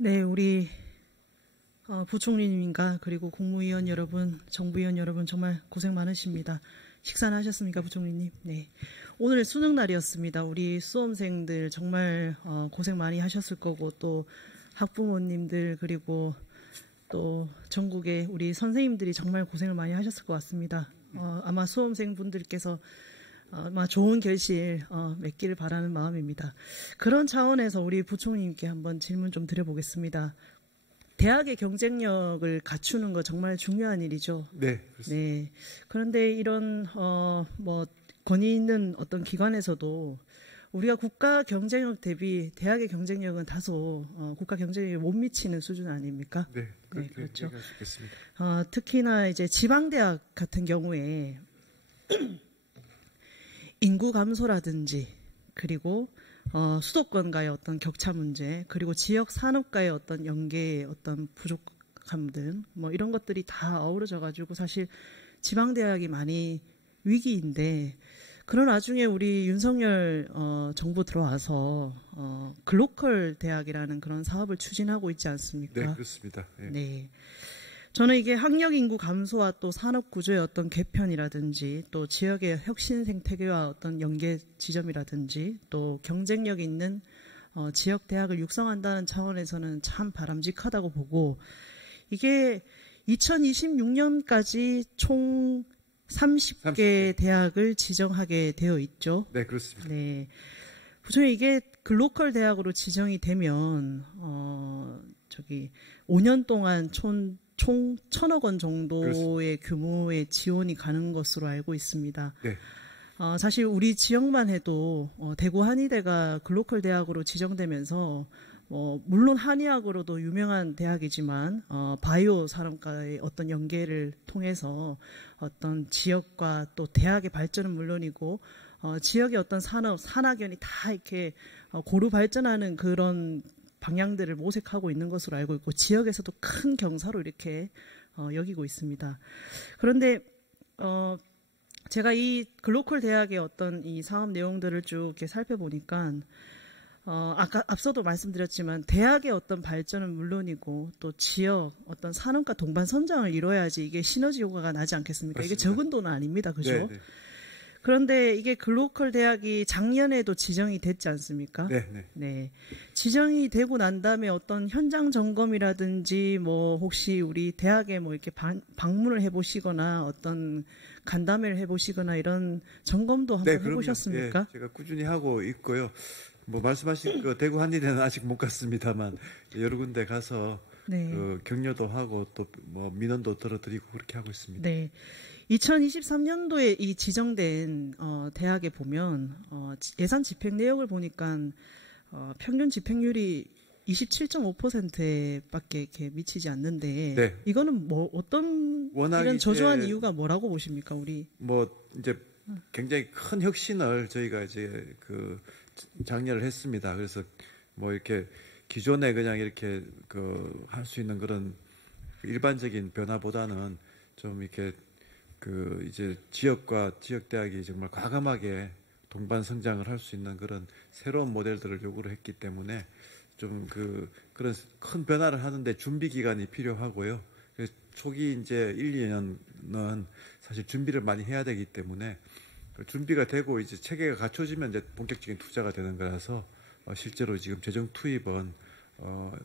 네, 우리 부총리님과 그리고 국무위원 여러분, 정부위원 여러분 정말 고생 많으십니다. 식사는 하셨습니까, 부총리님? 네. 오늘 수능 날이었습니다. 우리 수험생들 정말 고생 많이 하셨을 거고 또 학부모님들 그리고 또 전국의 우리 선생님들이 정말 고생을 많이 하셨을 것 같습니다. 아마 수험생분들께서 아마 좋은 결실 맺기를 바라는 마음입니다. 그런 차원에서 우리 부총리님께 한번 질문 좀 드려보겠습니다. 대학의 경쟁력을 갖추는 거 정말 중요한 일이죠. 네, 그렇습니다. 네. 그런데 이런 권위 있는 어떤 기관에서도 우리가 국가 경쟁력 대비 대학의 경쟁력은 다소 국가 경쟁력에 못 미치는 수준 아닙니까? 네, 네, 그렇죠. 얘기할 수 있겠습니다. 특히나 이제 지방대학 같은 경우에 인구 감소라든지 그리고 수도권과의 어떤 격차 문제 그리고 지역 산업과의 어떤 연계의 어떤 부족함 등 뭐 이런 것들이 다 어우러져 가지고 사실 지방대학이 많이 위기인데 그런 와중에 우리 윤석열 정부 들어와서 글로컬 대학이라는 그런 사업을 추진하고 있지 않습니까? 네, 그렇습니다. 네. 네. 저는 이게 학력 인구 감소와 또 산업 구조의 어떤 개편이라든지 또 지역의 혁신 생태계와 어떤 연계 지점이라든지 또 경쟁력 있는 지역 대학을 육성한다는 차원에서는 참 바람직하다고 보고 이게 2026년까지 총 30개 대학을 지정하게 되어 있죠. 네, 그렇습니다. 네. 부총리 이게 글로컬 대학으로 지정이 되면 5년 동안 총 1,000억 원 정도의 그렇습니다. 규모의 지원이 가는 것으로 알고 있습니다. 네. 사실 우리 지역만 해도 대구 한의대가 글로컬 대학으로 지정되면서 물론 한의학으로도 유명한 대학이지만 바이오 산업과의 어떤 연계를 통해서 어떤 지역과 또 대학의 발전은 물론이고 지역의 어떤 산학연이 다 이렇게 고루 발전하는 그런 방향들을 모색하고 있는 것으로 알고 있고 지역에서도 큰 경사로 이렇게 여기고 있습니다. 그런데 제가 이 글로컬 대학의 어떤 이 사업 내용들을 쭉 이렇게 살펴보니까 아까 앞서도 말씀드렸지만 대학의 어떤 발전은 물론이고 또 지역 어떤 산업과 동반 선장을 이뤄야지 이게 시너지 효과가 나지 않겠습니까? 맞습니다. 이게 적은 돈은 아닙니다. 그죠? 네, 네. 그런데 이게 글로컬 대학이 작년에도 지정이 됐지 않습니까? 네, 네. 네. 지정이 되고 난 다음에 어떤 현장 점검이라든지 뭐 혹시 우리 대학에 뭐 이렇게 방문을 해보시거나 어떤 간담회를 해보시거나 이런 점검도 한번 해보셨습니까? 네, 제가 꾸준히 하고 있고요. 뭐 말씀하신 그 대구 한의대는 아직 못 갔습니다만 여러 군데 가서 네. 그 격려도 하고 또 뭐 민원도 들어드리고 그렇게 하고 있습니다. 네. 2023년도에 이 지정된 대학에 보면 예산 집행 내역을 보니까 평균 집행률이 27.5%밖에 이렇게 미치지 않는데 네. 이거는 뭐 어떤 이런 저조한 이유가 뭐라고 보십니까, 우리? 뭐 이제 굉장히 큰 혁신을 저희가 이제 그 장려를 했습니다. 그래서 뭐 이렇게 기존에 그냥 이렇게 그 할 수 있는 그런 일반적인 변화보다는 좀 이렇게 그 이제 지역과 지역 대학이 정말 과감하게 동반 성장을 할 수 있는 그런 새로운 모델들을 요구를 했기 때문에 좀 그런 큰 변화를 하는데 준비 기간이 필요하고요. 그래서 초기 이제 1, 2년은 사실 준비를 많이 해야 되기 때문에 준비가 되고 이제 체계가 갖춰지면 이제 본격적인 투자가 되는 거라서 실제로 지금 재정 투입은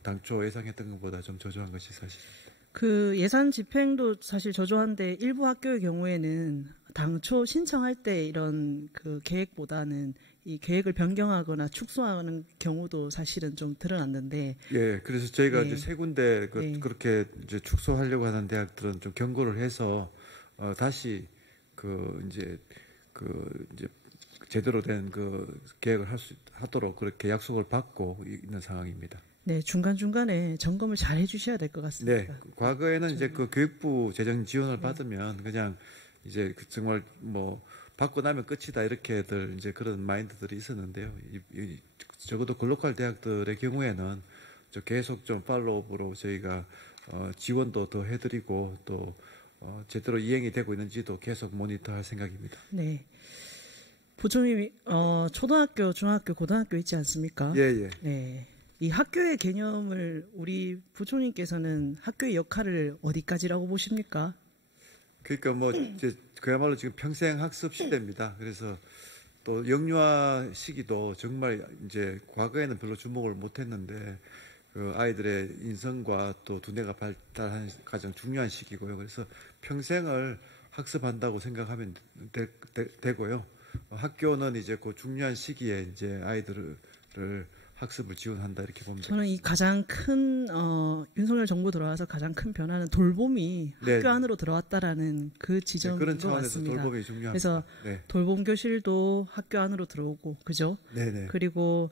당초 예상했던 것보다 좀 저조한 것이 사실입니다. 그 예산 집행도 사실 저조한데 일부 학교의 경우에는 당초 신청할 때 이런 그 계획보다는 이 계획을 변경하거나 축소하는 경우도 사실은 좀 드러났는데. 예, 그래서 저희가 네. 이제 세 군데 네. 그렇게 이제 축소하려고 하는 대학들은 좀 경고를 해서 다시 이제 제대로 된 그 계획을 하도록 그렇게 약속을 받고 있는 상황입니다. 네, 중간중간에 점검을 잘 해주셔야 될 것 같습니다. 네, 과거에는 이제 그 교육부 재정 지원을 받으면 그냥 이제 정말 뭐 받고 나면 끝이다 이렇게들 이제 그런 마인드들이 있었는데요. 적어도 글로컬 대학들의 경우에는 계속 좀 팔로우업으로 저희가 지원도 더 해드리고 또 제대로 이행이 되고 있는지도 계속 모니터할 생각입니다. 네. 부총리 초등학교, 중학교, 고등학교 있지 않습니까? 예, 예. 네. 이 학교의 개념을 우리 부총리께서는 학교의 역할을 어디까지라고 보십니까? 그러니까 뭐 이제 그야말로 지금 평생 학습 시대입니다. 그래서 또 영유아 시기도 정말 이제 과거에는 별로 주목을 못했는데 그 아이들의 인성과 또 두뇌가 발달하는 가장 중요한 시기고요. 그래서 평생을 학습한다고 생각하면 되고요. 학교는 이제 그 중요한 시기에 이제 아이들을 학습을 지원한다 이렇게 봅니다. 저는 이 가장 큰 윤석열 정부 들어와서 가장 큰 변화는 돌봄이 네. 학교 안으로 들어왔다라는 그 지점인 그런 것 차원에서 같습니다. 돌봄이 중요합니다. 그래서 네. 돌봄 교실도 학교 안으로 들어오고, 그죠? 네네. 그리고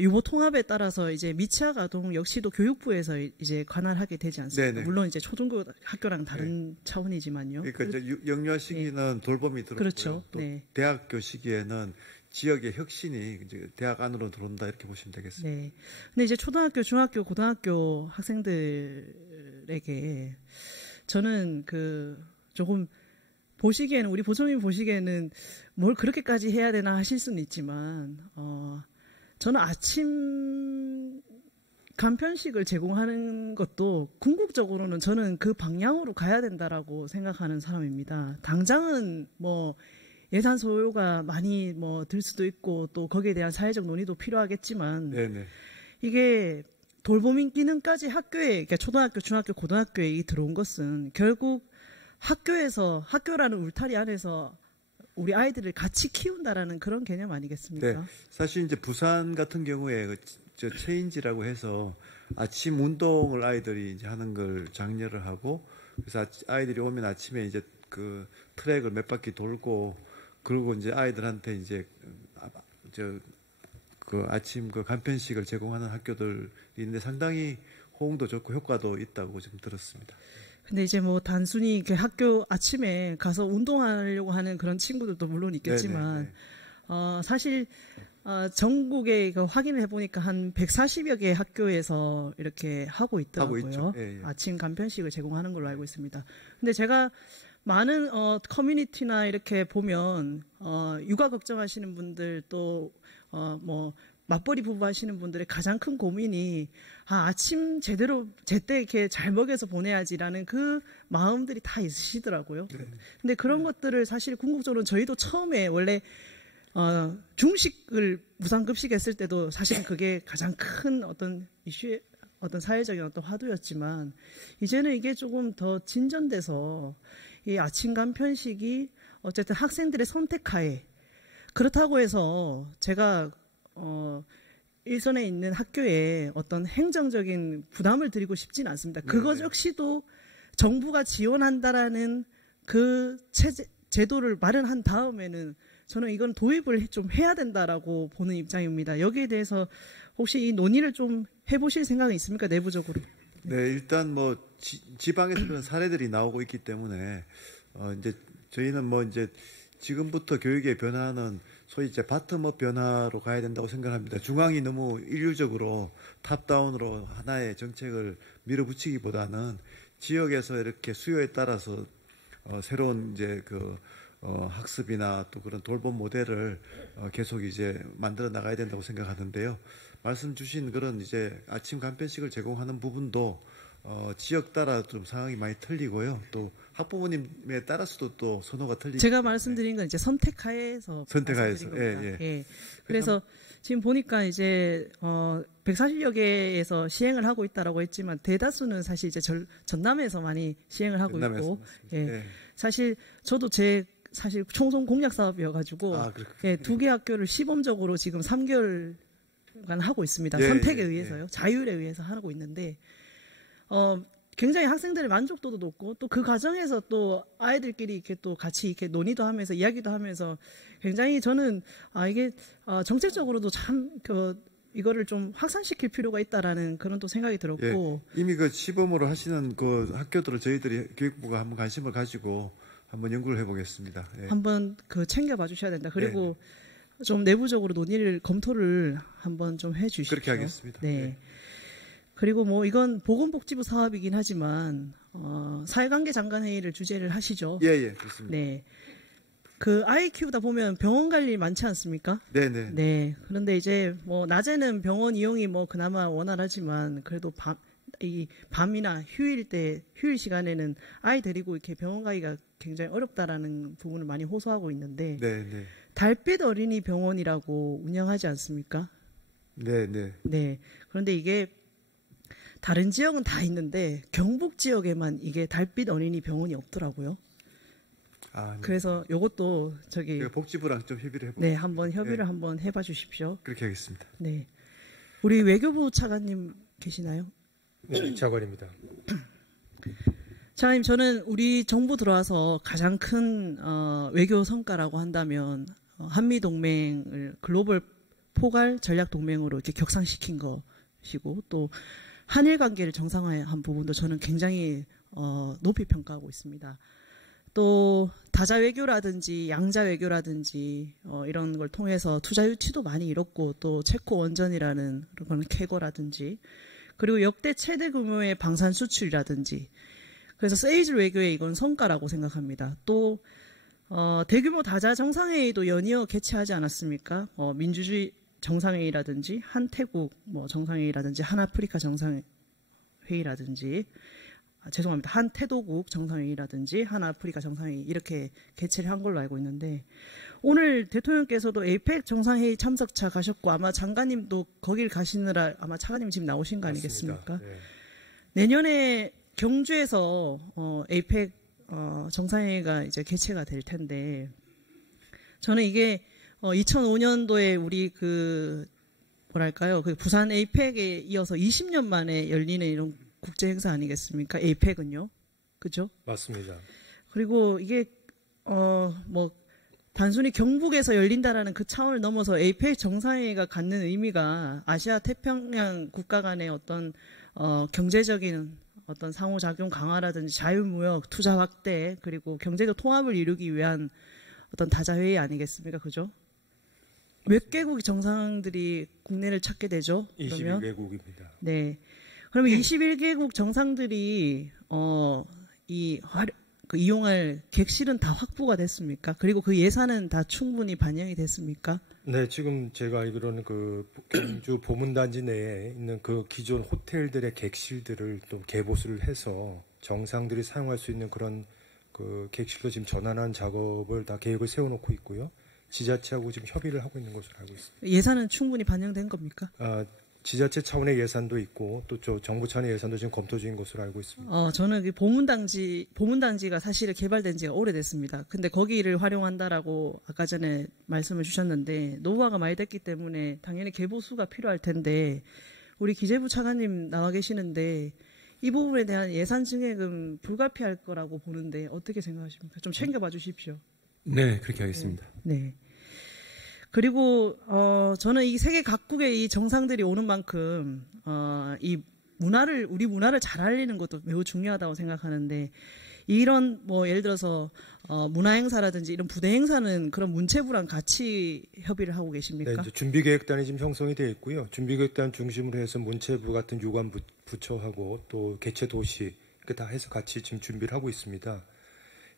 유보 통합에 따라서 이제 미취학 아동 역시도 교육부에서 이제 관할하게 되지 않습니까? 네네. 물론 이제 초등교 학교랑 다른 차원이지만요. 그러니까 이제 영유아 시기는 돌봄이 들어오고요. 그렇죠. 또 네. 대학교 시기에는 지역의 혁신이 이제 대학 안으로 들어온다 이렇게 보시면 되겠습니다. 네. 근데 이제 초등학교, 중학교, 고등학교 학생들에게 저는 그 조금 보시기에는 우리 보성님 보시기에는 뭘 그렇게까지 해야 되나 하실 수는 있지만 저는 아침 간편식을 제공하는 것도 궁극적으로는 저는 그 방향으로 가야 된다라고 생각하는 사람입니다. 당장은 뭐 예산 소요가 많이 뭐 들 수도 있고 또 거기에 대한 사회적 논의도 필요하겠지만 네네. 이게 돌봄인 기능까지 학교에, 그러니까 초등학교, 중학교, 고등학교에 들어온 것은 결국 학교라는 울타리 안에서 우리 아이들을 같이 키운다라는 그런 개념 아니겠습니까? 네. 사실 이제 부산 같은 경우에 저 체인지라고 해서 아침 운동을 아이들이 이제 하는 걸 장려를 하고 그래서 아이들이 오면 아침에 이제 그 트랙을 몇 바퀴 돌고 그리고 이제 아이들한테 이제 그 아침 그 간편식을 제공하는 학교들이 있는데 상당히 호응도 좋고 효과도 있다고 지금 들었습니다. 근데 이제 뭐 단순히 그 학교 아침에 가서 운동하려고 하는 그런 친구들도 물론 있겠지만, 사실, 전국에 그 확인을 해보니까 한 140여 개의 학교에서 이렇게 하고 있더라고요. 예, 예. 아침 간편식을 제공하는 걸로 알고 있습니다. 근데 제가 많은, 커뮤니티나 이렇게 보면, 육아 걱정하시는 분들 또, 맞벌이 부부 하시는 분들의 가장 큰 고민이 아침 제때 이렇게 잘 먹여서 보내야지라는 그 마음들이 다 있으시더라고요. 네. 근데 그런 것들을 사실 궁극적으로 저희도 처음에 원래 중식을 무상급식했을 때도 사실은 그게 가장 큰 어떤 이슈의 어떤 사회적인 어떤 화두였지만 이제는 이게 조금 더 진전돼서 이 아침 간편식이 어쨌든 학생들의 선택하에 그렇다고 해서 제가 일선에 있는 학교에 어떤 행정적인 부담을 드리고 싶지는 않습니다. 그것 역시도 정부가 지원한다라는 그 제도를 마련한 다음에는 저는 이건 도입을 좀 해야 된다라고 보는 입장입니다. 여기에 대해서 혹시 이 논의를 좀 해보실 생각이 있습니까? 내부적으로. 네, 일단 뭐 지방에서 그런 사례들이 나오고 있기 때문에 이제 저희는 뭐 이제 지금부터 교육의 변화는 소위 이제 바텀업 변화로 가야 된다고 생각합니다. 중앙이 너무 일률적으로 탑다운으로 하나의 정책을 밀어붙이기보다는 지역에서 이렇게 수요에 따라서 새로운 이제 그 학습이나 또 그런 돌봄 모델을 계속 이제 만들어 나가야 된다고 생각하는데요. 말씀 주신 그런 이제 아침 간편식을 제공하는 부분도 지역 따라 좀 상황이 많이 틀리고요. 또 학부모님에 따라서도 또 선호가 틀리고. 제가 말씀드린 건 이제 선택하에서. 예. 그래서 지금 보니까 이제 140여 개에서 시행을 하고 있다라고 했지만 대다수는 사실 이제 전남에서 많이 시행을 하고 있고. 예. 사실 저도 사실 총선 공약 사업이어가지고 예, 2개 학교를 시범적으로 지금 3개월간 하고 있습니다. 선택에 의해서요. 자율에 의해서 하고 있는데 굉장히 학생들의 만족도도 높고 또 그 과정에서 또 아이들끼리 이렇게 또 같이 이렇게 논의도 하면서 이야기도 하면서 굉장히 저는 이게 정책적으로도 참 이거를 좀 확산시킬 필요가 있다라는 그런 또 생각이 들었고 이미 그 시범으로 하시는 그 학교들을 저희들이 교육부가 한번 관심을 가지고 한번 연구를 해보겠습니다. 예. 한번 챙겨봐 주셔야 된다. 그리고 좀 내부적으로 논의를 검토를 한번 좀 해주시죠. 그렇게 하겠습니다. 네. 그리고 뭐 이건 보건복지부 사업이긴 하지만 사회관계 장관 회의를 주재를 하시죠. 예, 그렇습니다. 네. 그 아이 키우다 보면 병원 갈 일 많지 않습니까? 네네. 네. 그런데 이제 뭐 낮에는 병원 이용이 뭐 그나마 원활하지만 그래도 밤이나 휴일 시간에는 아이 데리고 이렇게 병원 가기가 굉장히 어렵다라는 부분을 많이 호소하고 있는데 네네. 달빛 어린이 병원이라고 운영하지 않습니까? 네네. 네. 그런데 이게 다른 지역은 다 있는데 경북 지역에만 이게 달빛 어린이 병원이 없더라고요. 아, 네. 그래서 이것도 복지부랑 좀 협의를 해보고. 네, 한번 협의를 네. 한번 해봐 주십시오. 그렇게 하겠습니다. 네. 우리 외교부 차관님 계시나요? 네, 차관입니다. 차관님, 저는 우리 정부 들어와서 가장 큰 외교 성과라고 한다면 한미 동맹을 글로벌 포괄 전략 동맹으로 이렇게 격상시킨 것이고 또 한일 관계를 정상화한 부분도 저는 굉장히 높이 평가하고 있습니다. 또 다자 외교라든지 양자 외교라든지 이런 걸 통해서 투자 유치도 많이 이뤘고 또 체코 원전이라는 그런 캐거라든지 그리고 역대 최대 규모의 방산 수출이라든지 그래서 세이즐 외교의 이건 성과라고 생각합니다. 또 대규모 다자 정상회의도 연이어 개최하지 않았습니까? 민주주의 정상회의라든지 한태국 정상회의라든지 한아프리카 정상회의라든지 죄송합니다. 한태도국 정상회의라든지 한아프리카 정상회의 이렇게 개최를 한 걸로 알고 있는데 오늘 대통령께서도 에이펙 정상회의 참석차 가셨고 아마 장관님도 거길 가시느라 아마 차관님 지금 나오신 거 아니겠습니까? 네. 내년에 경주에서 에이펙 정상회의가 이제 개최가 될 텐데 저는 이게 2005년도에 우리 그 부산 에이펙에 이어서 20년 만에 열리는 이런 국제 행사 아니겠습니까? 에이펙은요, 그죠? 맞습니다. 그리고 이게 단순히 경북에서 열린다라는 그 차원을 넘어서 에이펙 정상회의가 갖는 의미가 아시아 태평양 국가 간의 어떤 경제적인 어떤 상호작용 강화라든지 자유무역, 투자 확대 그리고 경제적 통합을 이루기 위한 어떤 다자회의 아니겠습니까? 그죠? 몇 개국 정상들이 국내를 찾게 되죠? 그러면? 21개국입니다. 네. 그러면 21개국 정상들이 이용할 객실은 다 확보가 됐습니까? 그리고 그 예산은 다 충분히 반영이 됐습니까? 네, 지금 제가 알기로는 그 경주 보문단지 내에 있는 그 기존 호텔들의 객실들을 또 개보수를 해서 정상들이 사용할 수 있는 그런 그 객실로 지금 전환한 작업을 다 계획을 세워놓고 있고요. 지자체하고 지금 협의를 하고 있는 것으로 알고 있습니다. 예산은 충분히 반영된 겁니까? 지자체 차원의 예산도 있고 또 정부 차원의 예산도 지금 검토 중인 것으로 알고 있습니다. 저는 그 보문단지가 사실 개발된 지가 오래됐습니다. 근데 거기를 활용한다라고 아까 전에 말씀을 주셨는데 노후화가 많이 됐기 때문에 당연히 개보수가 필요할 텐데 우리 기재부 차관님 나와 계시는데 이 부분에 대한 예산 증액은 불가피할 거라고 보는데 어떻게 생각하십니까? 좀 챙겨봐 주십시오. 네, 그렇게 하겠습니다. 네. 그리고 저는 이 세계 각국의 이 정상들이 오는 만큼 우리 문화를 잘 알리는 것도 매우 중요하다고 생각하는데 이런 예를 들어서 문화 행사라든지 이런 부대 행사는 그런 문체부랑 같이 협의를 하고 계십니까? 네, 이제 준비계획단이 지금 형성이 되어 있고요. 준비계획단 중심으로 해서 문체부 같은 유관 부처하고 또 개최 도시 다 해서 같이 지금 준비를 하고 있습니다.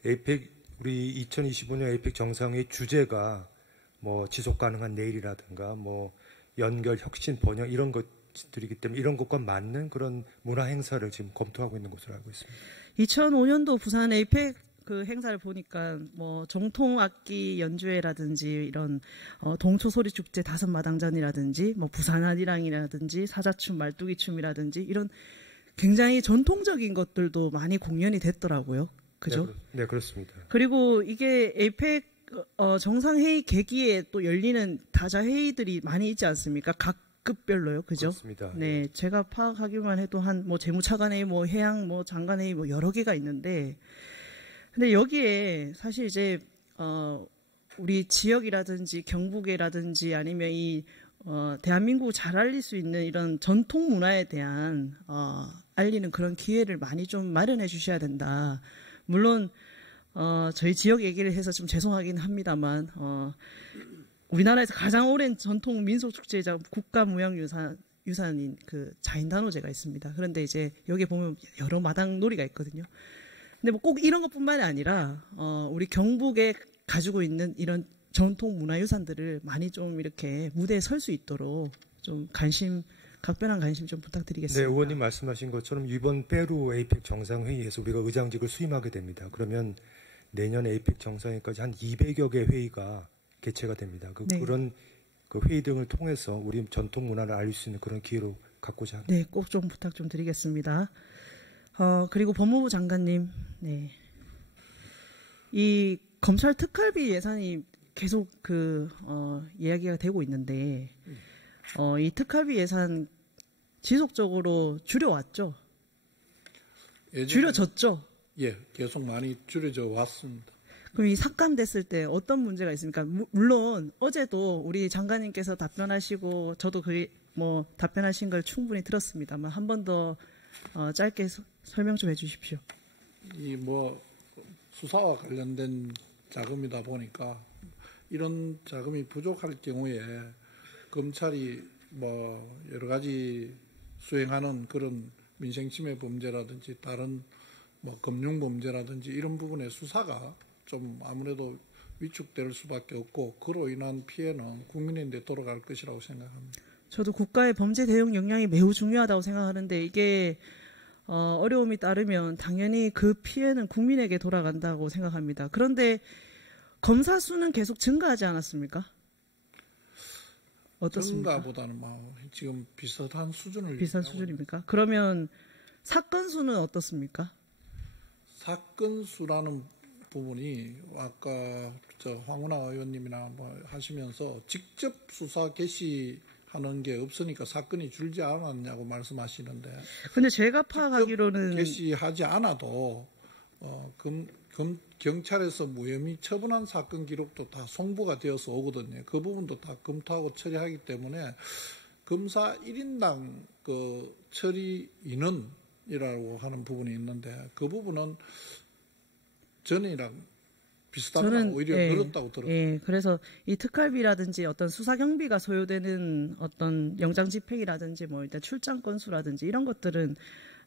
에이펙 우리 2025년 에이펙 정상회의 주제가 지속 가능한 내일이라든가 연결, 혁신, 번영 이런 것들이기 때문에 이런 것과 맞는 그런 문화 행사를 지금 검토하고 있는 것으로 알고 있습니다. 2005년도 부산 에이펙 그 행사를 보니까 정통 악기 연주회라든지 이런 동초 소리 축제 다섯 마당전이라든지 부산 아리랑이라든지 사자춤, 말뚝이춤이라든지 이런 굉장히 전통적인 것들도 많이 공연이 됐더라고요. 그죠? 네, 그렇습니다. 그리고 이게 에이펙 정상회의 계기에 또 열리는 다자회의들이 많이 있지 않습니까? 각 급별로요, 그죠? 그렇습니다. 네, 제가 파악하기만 해도 재무차관회의, 해양, 장관회의 여러 개가 있는데, 근데 여기에 사실 이제 우리 지역이라든지 경북이라든지 아니면 대한민국 잘 알릴 수 있는 이런 전통 문화에 대한 알리는 그런 기회를 많이 좀 마련해 주셔야 된다. 물론 저희 지역 얘기를 해서 좀 죄송하긴 합니다만 우리나라에서 가장 오랜 전통 민속 축제이자 국가무형유산인 그 자인단오제가 있습니다. 그런데 이제 여기 보면 여러 마당 놀이가 있거든요. 근데 꼭 이런 것뿐만이 아니라 우리 경북의 가지고 있는 이런 전통 문화유산들을 많이 좀 이렇게 무대에 설 수 있도록 좀 각별한 관심 좀 부탁드리겠습니다. 네, 의원님 말씀하신 것처럼 이번 페루 에이펙 정상회의에서 우리가 의장직을 수임하게 됩니다. 그러면 내년 에이펙 정상회의까지 한 200여 개 회의가 개최가 됩니다. 네. 그런 그 회의 등을 통해서 우리 전통 문화를 알릴 수 있는 그런 기회로 갖고자 합니다. 네, 꼭 좀 부탁 좀 드리겠습니다. 그리고 법무부 장관님, 네. 이 검찰 특활비 예산이 계속 이야기가 되고 있는데, 이 특활비 예산 지속적으로 줄여왔죠? 줄여졌죠? 예, 계속 많이 줄여져 왔습니다. 그럼 이 삭감됐을 때 어떤 문제가 있습니까? 물론 어제도 우리 장관님께서 답변하시고 저도 답변하신 걸 충분히 들었습니다만 한 번 더 짧게 설명 좀 해주십시오. 수사와 관련된 자금이다 보니까 이런 자금이 부족할 경우에 검찰이 여러 가지 수행하는 그런 민생침해 범죄라든지 다른 금융 범죄라든지 이런 부분의 수사가 좀 아무래도 위축될 수밖에 없고 그로 인한 피해는 국민인데 돌아갈 것이라고 생각합니다. 저도 국가의 범죄 대응 역량이 매우 중요하다고 생각하는데 이게 어려움이 따르면 당연히 그 피해는 국민에게 돌아간다고 생각합니다. 그런데 검사 수는 계속 증가하지 않았습니까? 어떻습니까? 증가보다는 지금 비슷한 수준입니까? 그러면 사건 수는 어떻습니까? 사건 수라는 부분이 아까 황운하 의원님이나 하시면서 직접 수사 개시하는 게 없으니까 사건이 줄지 않았냐고 말씀하시는데. 근데 제가 파악하기로는 개시하지 않아도 경찰에서 무혐의 처분한 사건 기록도 다 송부가 되어서 오거든요. 그 부분도 다 검토하고 처리하기 때문에 검사 1인당 그 처리 인원이라고 하는 부분이 있는데 그 부분은 전이랑 비슷하다 오히려 늘었다고 들었어요. 예, 그래서 이 특활비라든지 어떤 수사 경비가 소요되는 어떤 영장 집행이라든지 일단 출장 건수라든지 이런 것들은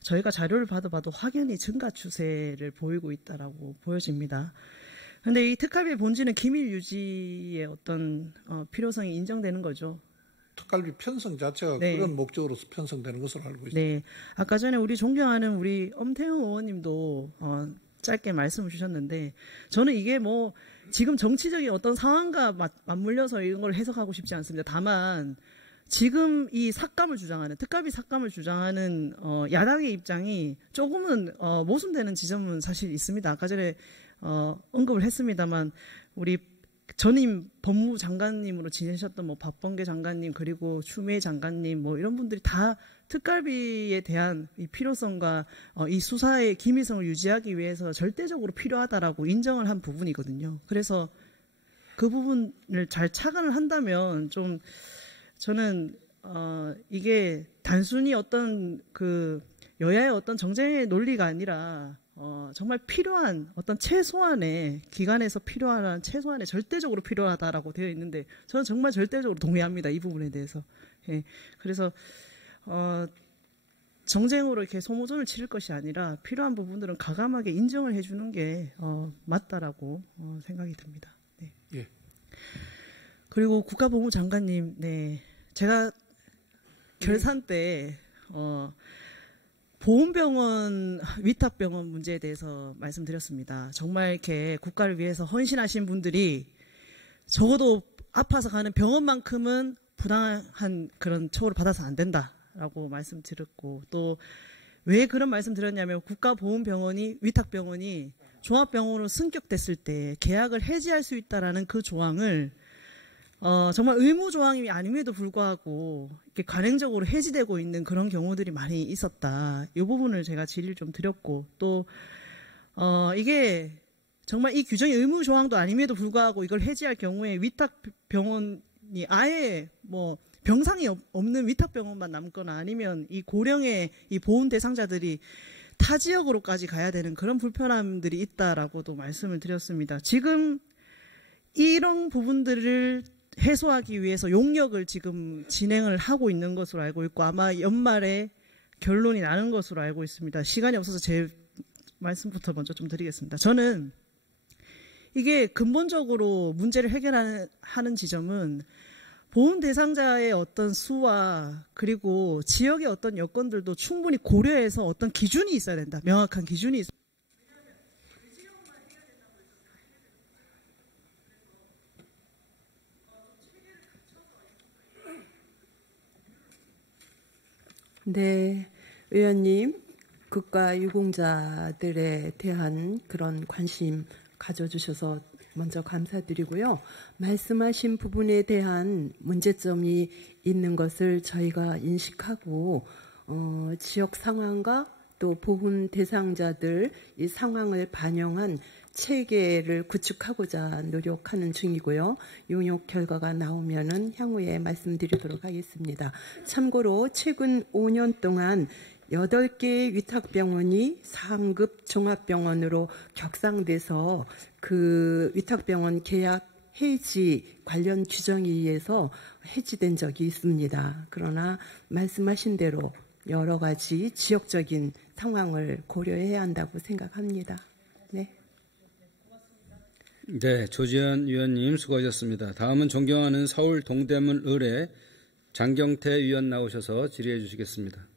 저희가 자료를 봐도 확연히 증가 추세를 보이고 있다라고 보여집니다. 그런데 이 특활비의 본질은 기밀 유지의 어떤 필요성이 인정되는 거죠. 특활비 편성 자체가 그런 목적으로 편성되는 것으로 알고 있습니다. 네, 아까 전에 우리 존경하는 우리 엄태웅 의원님도 짧게 말씀을 주셨는데 저는 이게 지금 정치적인 어떤 상황과 맞물려서 이런 걸 해석하고 싶지 않습니다. 다만 지금 이 특활비 삭감을 주장하는 야당의 입장이 조금은 모순되는 지점은 사실 있습니다. 아까 전에 언급을 했습니다만 우리 전임 법무부 장관님으로 지내셨던 박범계 장관님 그리고 추미애 장관님 이런 분들이 다 특활비에 대한 이 필요성과 이 수사의 기밀성을 유지하기 위해서 절대적으로 필요하다라고 인정을 한 부분이거든요. 그래서 그 부분을 잘 착안을 한다면 좀 저는 이게 단순히 어떤 여야의 어떤 정쟁의 논리가 아니라 정말 필요한 어떤 최소한의 기간에서 필요한 최소한의 절대적으로 필요하다라고 되어 있는데 저는 정말 절대적으로 동의합니다. 이 부분에 대해서. 예. 그래서 정쟁으로 이렇게 소모전을 치를 것이 아니라 필요한 부분들은 과감하게 인정을 해주는 게 맞다라고 생각이 듭니다. 네. 예. 그리고 국가보훈 장관님, 네, 제가 결산 때 보훈병원, 위탁병원 문제에 대해서 말씀드렸습니다. 정말 이렇게 국가를 위해서 헌신하신 분들이 적어도 아파서 가는 병원만큼은 부당한 그런 처우를 받아서 안 된다라고 말씀드렸고 또 왜 그런 말씀드렸냐면 국가보훈병원이 위탁병원이 종합병원으로 승격됐을 때 계약을 해지할 수 있다라는 그 조항을 정말 의무 조항이 아님에도 불구하고 이렇게 관행적으로 해지되고 있는 그런 경우들이 많이 있었다. 이 부분을 제가 질의를 좀 드렸고 또 이게 정말 이 규정이 의무 조항도 아님에도 불구하고 이걸 해지할 경우에 위탁병원이 아예 병상이 없는 위탁병원만 남거나 아니면 이 고령의 이 보훈 대상자들이 타 지역으로까지 가야 되는 그런 불편함들이 있다라고도 말씀을 드렸습니다. 지금 이런 부분들을 해소하기 위해서 용역을 지금 진행을 하고 있는 것으로 알고 있고 아마 연말에 결론이 나는 것으로 알고 있습니다. 시간이 없어서 제 말씀부터 먼저 좀 드리겠습니다. 저는 이게 근본적으로 문제를 해결하는 지점은 보훈 대상자의 어떤 수와 그리고 지역의 어떤 여건들도 충분히 고려해서 어떤 기준이 있어야 된다. 명확한 기준이 있어야 된다. 네, 의원님, 국가 유공자들에 대한 그런 관심 가져주셔서 먼저 감사드리고요. 말씀하신 부분에 대한 문제점이 있는 것을 저희가 인식하고 지역 상황과 또 보훈 대상자들 이 상황을 반영한 체계를 구축하고자 노력하는 중이고요. 용역 결과가 나오면은 향후에 말씀드리도록 하겠습니다. 참고로 최근 5년 동안 8개의 위탁병원이 상급 종합병원으로 격상돼서 그 위탁병원 계약 해지 관련 규정에 의해서 해지된 적이 있습니다. 그러나 말씀하신 대로 여러 가지 지역적인 상황을 고려해야 한다고 생각합니다. 네. 네, 조지현 위원님 수고하셨습니다. 다음은 존경하는 서울 동대문 을의 장경태 위원 나오셔서 질의해 주시겠습니다.